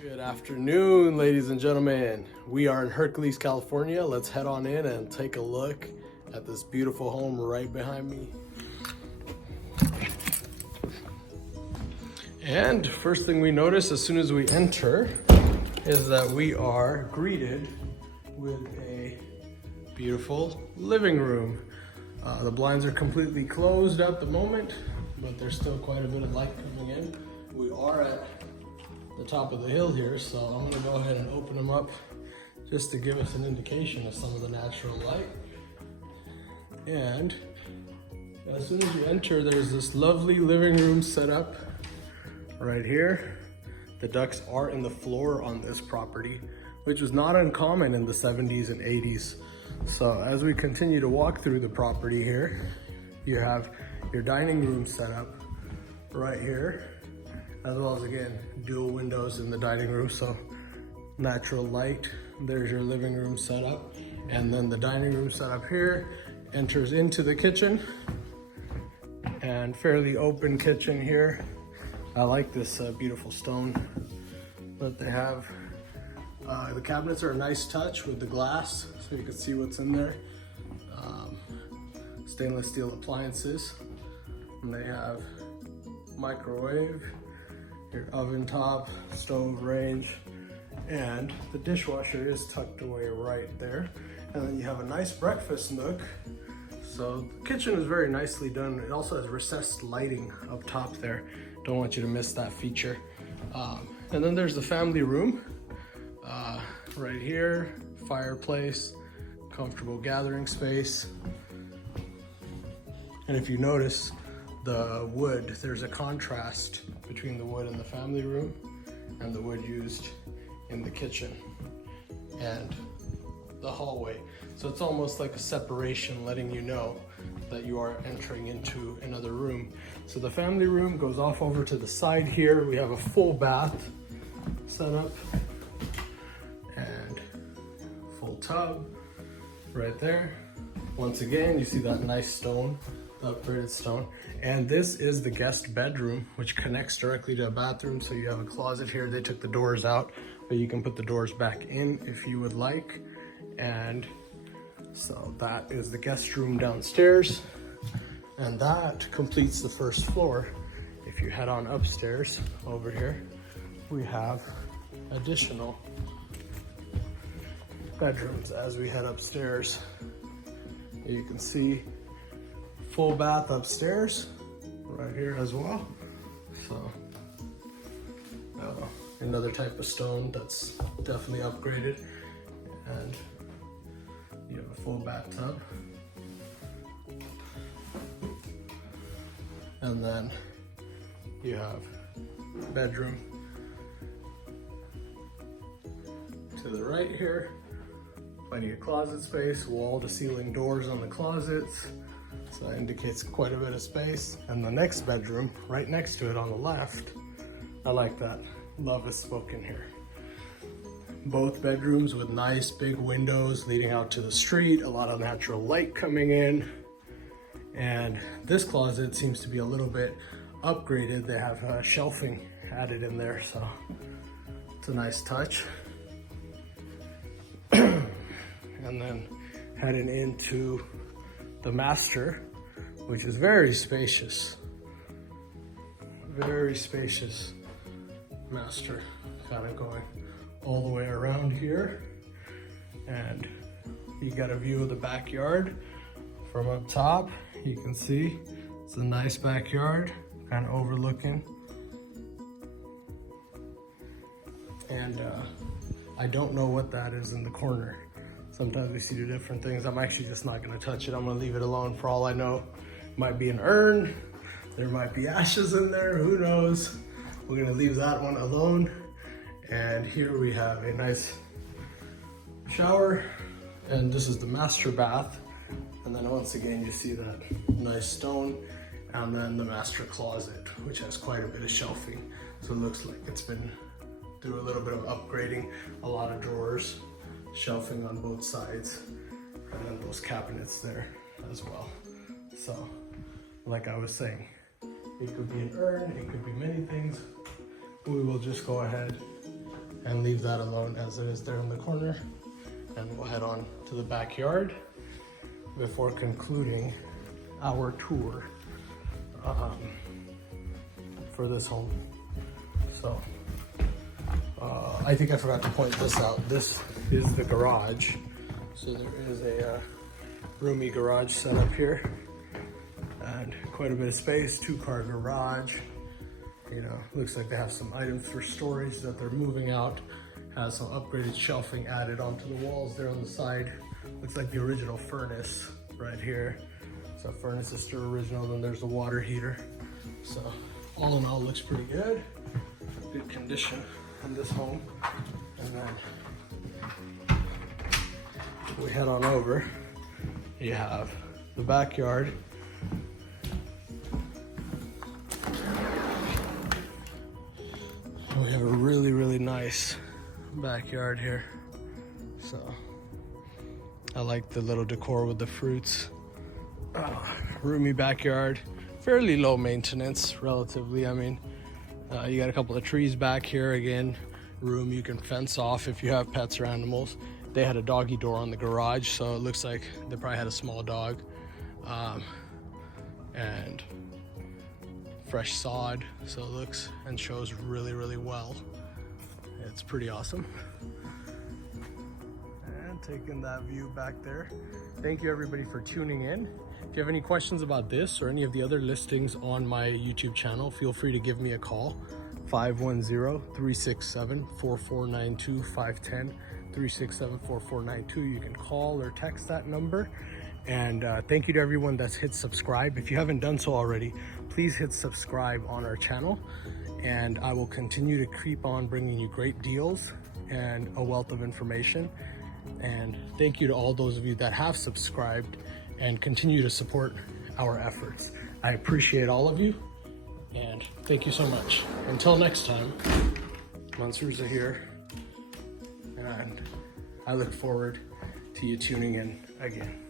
Good afternoon, ladies and gentlemen. We are in Hercules, California. Let's head on in and take a look at this beautiful home right behind me. And first thing we notice as soon as we enter is that we are greeted with a beautiful living room. The blinds are completely closed at the moment, but there's still quite a bit of light coming in. We are at the top of the hill here, so I'm gonna go ahead and open them up just to give us an indication of some of the natural light. And as soon as you enter, there's this lovely living room set up right here. The ducts are in the floor on this property, which was not uncommon in the 70s and 80s. So as we continue to walk through the property here, you have your dining room set up right here, as well as, again, dual windows in the dining room, so natural light. There's your living room set up, and then the dining room set up here enters into the kitchen, and fairly open kitchen here. I like this beautiful stone that they have. The cabinets are a nice touch with the glass, so you can see what's in there. Stainless steel appliances, and they have microwave, your oven top, stove range, and the dishwasher is tucked away right there. And then you have a nice breakfast nook. So the kitchen is very nicely done. It also has recessed lighting up top there. Don't want you to miss that feature. And then there's the family room right here, fireplace, comfortable gathering space. And if you notice the wood, there's a contrast between the wood in the family room and the wood used in the kitchen and the hallway. So it's almost like a separation, letting you know that you are entering into another room. So the family room goes off over to the side here. We have a full bath set up and full tub right there. Once again, you see that nice stone, the upgraded stone. And this is the guest bedroom, which connects directly to a bathroom. So you have a closet here. They took the doors out, but you can put the doors back in if you would like. And so that is the guest room downstairs. And that completes the first floor. If you head on upstairs over here, we have additional bedrooms as we head upstairs. You can see full bath upstairs right here as well. So another type of stone that's definitely upgraded, and you have a full bathtub. And then you have bedroom to the right here. Plenty of closet space, wall to ceiling doors on the closets. So that indicates quite a bit of space. And the next bedroom, right next to it on the left, I like that. Love is spoken here. Both bedrooms with nice big windows leading out to the street, a lot of natural light coming in. And this closet seems to be a little bit upgraded. They have shelving added in there, so it's a nice touch. And then heading into the master, which is very spacious. Very spacious master, kind of going all the way around here. And you got a view of the backyard from up top. You can see it's a nice backyard, kind of overlooking. And I don't know what that is in the corner. Sometimes we see two different things. I'm actually just not gonna touch it. I'm gonna leave it alone. For all I know, it might be an urn. There might be ashes in there, who knows? We're gonna leave that one alone. And here we have a nice shower. And this is the master bath. And then once again, you see that nice stone. And then the master closet, which has quite a bit of shelving. So it looks like it's been through a little bit of upgrading. A lot of drawers, shelving on both sides, and then those cabinets there as well. So, like I was saying, it could be an urn, it could be many things. We will just go ahead and leave that alone as it is there in the corner. And we'll head on to the backyard before concluding our tour for this home. So I think I forgot to point this out. This is the garage. So there is a roomy garage set up here and quite a bit of space, 2-car garage. You know, looks like they have some items for storage that they're moving out. Has some upgraded shelving added onto the walls there on the side. Looks like the original furnace right here. So furnace is still original, then there's the water heater. So all in all, looks pretty good. Good condition in this home. And then we head on over. You have the backyard. We have a really, really nice backyard here. So I like the little decor with the fruits. Roomy backyard, fairly low maintenance relatively. I mean, you got a couple of trees back here. Again, room you can fence off if you have pets or animals. They had a doggy door on the garage, so it looks like they probably had a small dog. And fresh sod, so it looks and shows really, really well. It's pretty awesome. And taking that view back there. Thank you everybody for tuning in. If you have any questions about this or any of the other listings on my YouTube channel, feel free to give me a call. 510-367-4492, 510-367-4492. You can call or text that number. And thank you to everyone that's hit subscribe. If you haven't done so already, please hit subscribe on our channel. And I will continue to keep on bringing you great deals and a wealth of information. And thank you to all those of you that have subscribed and continue to support our efforts. I appreciate all of you, and thank you so much. Until next time, Mansur Zahir, and I look forward to you tuning in again.